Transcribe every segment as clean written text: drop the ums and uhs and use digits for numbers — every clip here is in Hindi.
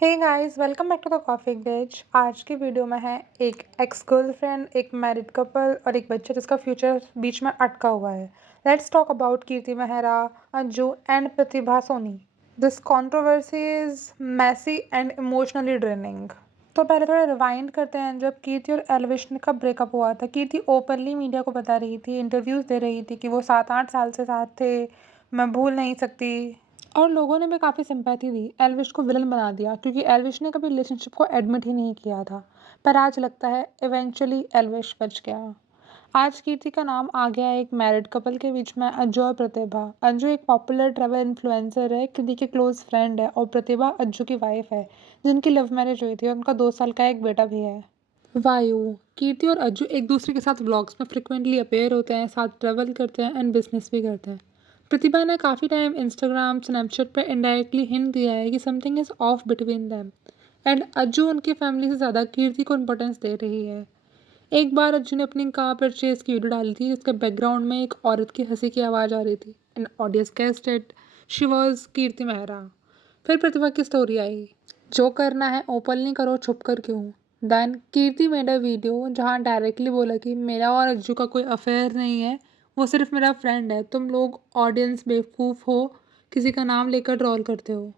Hey guys, welcome back to the coffee bridge. आज की वीडियो में है एक एक्स गर्लफ्रेंड, एक मैरिड कपल और एक बच्चा जिसका फ्यूचर बीच में अटका हुआ है। Let's talk about Kirti Mehra, Anju and Pratibha Soni. This controversy is messy and emotionally draining. तो पहले थोड़ा रिवाइंड करते हैं। जब कीर्ति और एलविश का ब्रेकअप हुआ था, कीर्ति ओपनली मीडिया को बता रही थी, इंटरव्यूज दे रही थी कि वो 7-8 साल से साथ थे, मैं भूल नहीं सकती। और लोगों ने भी काफ़ी सिंपैथी दी। एल्विश को विलन बना दिया क्योंकि एल्विश ने कभी रिलेशनशिप को एडमिट ही नहीं किया था। पर आज लगता है इवेंचुअली एल्विश बच गया। आज कीर्ति का नाम आ गया है एक मैरिड कपल के बीच में, अंजू और प्रतिभा। अंजू एक पॉपुलर ट्रैवल इन्फ्लुएंसर है, कीर्ति की क्लोज फ्रेंड है, और प्रतिभा अंजू की वाइफ है जिनकी लव मैरिज हुई थी और उनका 2 साल का एक बेटा भी है। वायु, कीर्ति और अज्जू एक दूसरे के साथ व्लॉग्स में फ्रिक्वेंटली अपेयर होते हैं, साथ ट्रैवल करते हैं एंड बिजनेस भी करते हैं। प्रतिभा ने काफ़ी टाइम इंस्टाग्राम स्नैपचैट पर इनडायरेक्टली हिंट दिया है कि something is of between them, and Ajju उनकी फैमिली से ज़्यादा कीर्ति को इम्पोर्टेंस दे रही है। एक बार अज्जू ने अपनी कार परचेज की वीडियो डाली थी जिसके बैकग्राउंड में एक औरत की हंसी की आवाज़ आ रही थी and audience guessed it, she was Kirti Mehra. फिर प्रतिभा की स्टोरी आई, जो करना है ओपनली करो, छुप कर क्यों। Then Kirti made a video जहाँ डायरेक्टली बोला कि मेरा और अज्जू का कोई अफेयर नहीं है, वो सिर्फ मेरा फ्रेंड है, तुम लोग ऑडियंस बेवकूफ़ हो, किसी का नाम लेकर ट्रोल करते हो।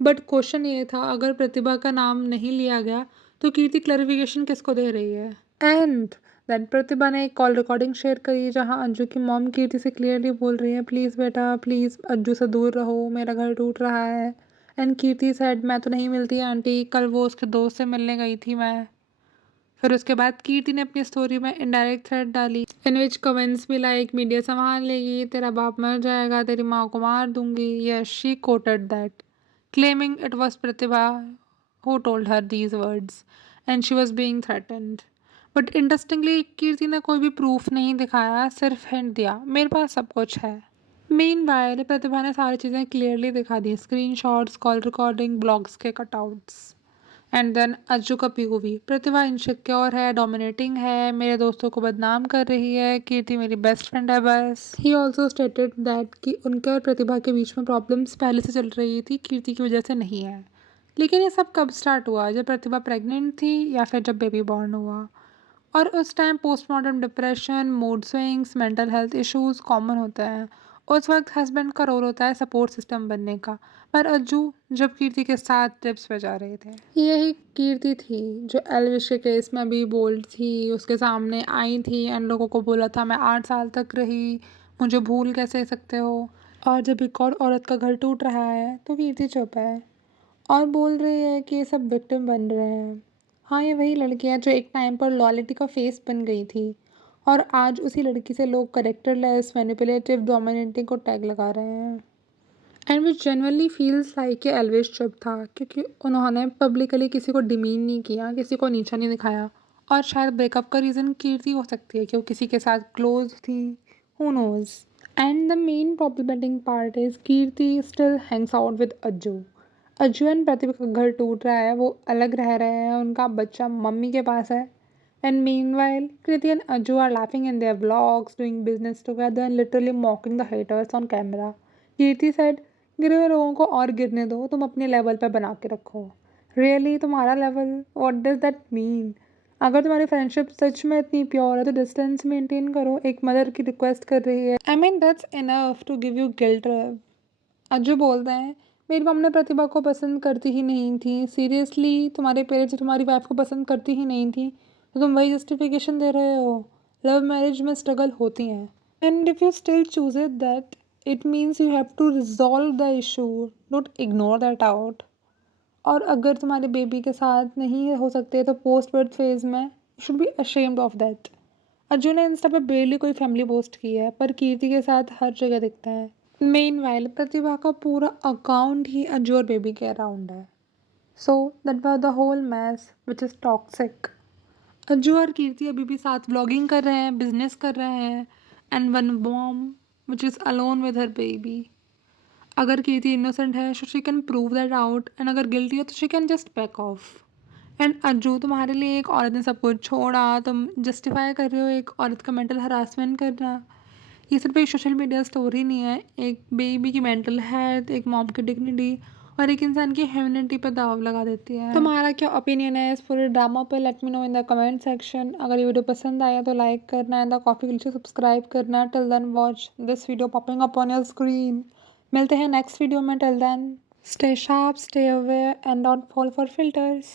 बट क्वेश्चन ये था, अगर प्रतिभा का नाम नहीं लिया गया तो कीर्ति क्लैरिफिकेशन किसको दे रही है। एंड देन प्रतिभा ने एक कॉल रिकॉर्डिंग शेयर करी जहाँ अंजू की मॉम कीर्ति से क्लियरली बोल रही है, प्लीज़ बेटा प्लीज़ अज्जू से दूर रहो, मेरा घर टूट रहा है। एंड कीर्ति सेड, मैं तो नहीं मिलती आंटी, कल वो उसके दोस्त से मिलने गई थी मैं। फिर उसके बाद कीर्ति ने अपनी स्टोरी में इनडायरेक्ट थ्रेड डाली इन विच कमेंट्स भी लाइक, मीडिया संभाल लेगी, तेरा बाप मर जाएगा, तेरी माँ को मार दूंगी। Yes, she coated that, claiming it was Pratibha who told her these words and she was being threatened. But interestingly, कीर्ति ने कोई भी प्रूफ नहीं दिखाया, सिर्फ हिंट दिया, मेरे पास सब कुछ है। मेन वायर प्रतिभा ने सारी चीज़ें क्लियरली दिखा दी, screen shots, call recording, blogs के कटआउट्स। एंड देन अज्जू का पीओवी, प्रतिभा इनसिक्योर है, डोमिनेटिंग है, मेरे दोस्तों को बदनाम कर रही है, कीर्ति मेरी बेस्ट फ्रेंड है बस। ही ऑल्सो स्टेटेड दैट कि उनके और प्रतिभा के बीच में प्रॉब्लम्स पहले से चल रही थी, कीर्ति की वजह से नहीं है। लेकिन ये सब कब स्टार्ट हुआ, जब प्रतिभा प्रेग्नेंट थी या फिर जब बेबी बॉर्न हुआ। और उस time postmortem depression, mood swings, mental health issues common होते हैं। उस वक्त हस्बैंड का रोल होता है सपोर्ट सिस्टम बनने का। पर अज्जू जब कीर्ति के साथ ट्रिप्स पे जा रहे थे, यही कीर्ति थी जो एलविश के केस में भी बोल्ड थी, उसके सामने आई थी एंड लोगों को बोला था मैं 8 साल तक रही, मुझे भूल कैसे सकते हो। और जब एक और औरत का घर टूट रहा है तो कीर्ति चुप है और बोल रही है कि ये सब विक्टिम बन रहे हैं। हाँ, ये वही लड़की है जो एक टाइम पर लॉयल्टी का फेस बन गई थी और आज उसी लड़की से लोग करेक्टरलेस, मैनिपुलेटिव, डोमिनेटिंग को टैग लगा रहे हैं। And which generally feels like कि एल्विश चुप था क्योंकि उन्होंने पब्लिकली किसी को डिमीन नहीं किया, किसी को नीचा नहीं दिखाया। और शायद ब्रेकअप का रीज़न कीर्ति हो सकती है कि वो किसी के साथ क्लोज थी, who knows. And the main problematic part is Kirti still hangs out with Ajju. Ajju and Pratibha का घर टूट रहा है, वो अलग रह रहे हैं, उनका बच्चा मम्मी के पास है। And meanwhile Kriti and Ajju are laughing in their vlogs, doing business together and literally mocking the haters on camera. Kirti said, गिरे हुए लोगों को और गिरने दो, तुम अपने लेवल पे बना के रखो। रियली तुम्हारा level, what does that mean. अगर तुम्हारी फ्रेंडशिप सच में इतनी प्योर है तो डिस्टेंस मेंटेन करो, एक मदर की रिक्वेस्ट कर रही है। I mean that's enough to give you guilt trip. Ajju बोलते हैं, मेरी मम ने प्रतिभा को पसंद करती ही नहीं थी, सीरियसली तुम्हारे पेरेंट्स तुम्हारी वाइफ को पसंद करती ही नहीं थी, तो तुम वही जस्टिफिकेशन दे रहे हो। लव मैरिज में स्ट्रगल होती हैं, and if you still choose it that it means you have to resolve the issue, don't ignore that out. और अगर तुम्हारे बेबी के साथ नहीं हो सकते तो पोस्ट बर्थ फेज में you should be ashamed of that. Arjun ने इंस्टा पे बेरली कोई फैमिली पोस्ट की है, पर कीर्ति के साथ हर जगह दिखता है। मेन वाइल प्रतिभा का पूरा अकाउंट ही अज्जू और बेबी के अराउंड है। So that was the whole mess which is toxic. Ajju और कीर्ति अभी भी साथ व्लॉगिंग कर रहे हैं, बिजनेस कर रहे हैं, and one mom which is alone with her baby. अगर कीर्ति इनोसेंट है so she can prove that out, and अगर गिल्टी है तो she can just back of. And Ajju, तुम्हारे लिए एक औरत ने सब कुछ छोड़ा, तुम जस्टिफाई कर रहे हो एक औरत का मेंटल हरासमेंट करना। ये सिर्फ एक सोशल मीडिया स्टोरी नहीं है, एक बेबी की मेंटल हेल्थ, एक मॉम की डिग्निटी और एक इंसान की ह्यूमैनिटी पे दाव लगा देती है। तुम्हारा क्या ओपिनियन है इस पूरे ड्रामा पे? Let me know in the comment section. अगर ये वीडियो पसंद आया तो लाइक करना एंड द कॉफी क्लिक से सब्सक्राइब करना। Till then watch this video popping up on your screen. मिलते हैं नेक्स्ट वीडियो में। Till then stay sharp, stay aware and don't fall for filters.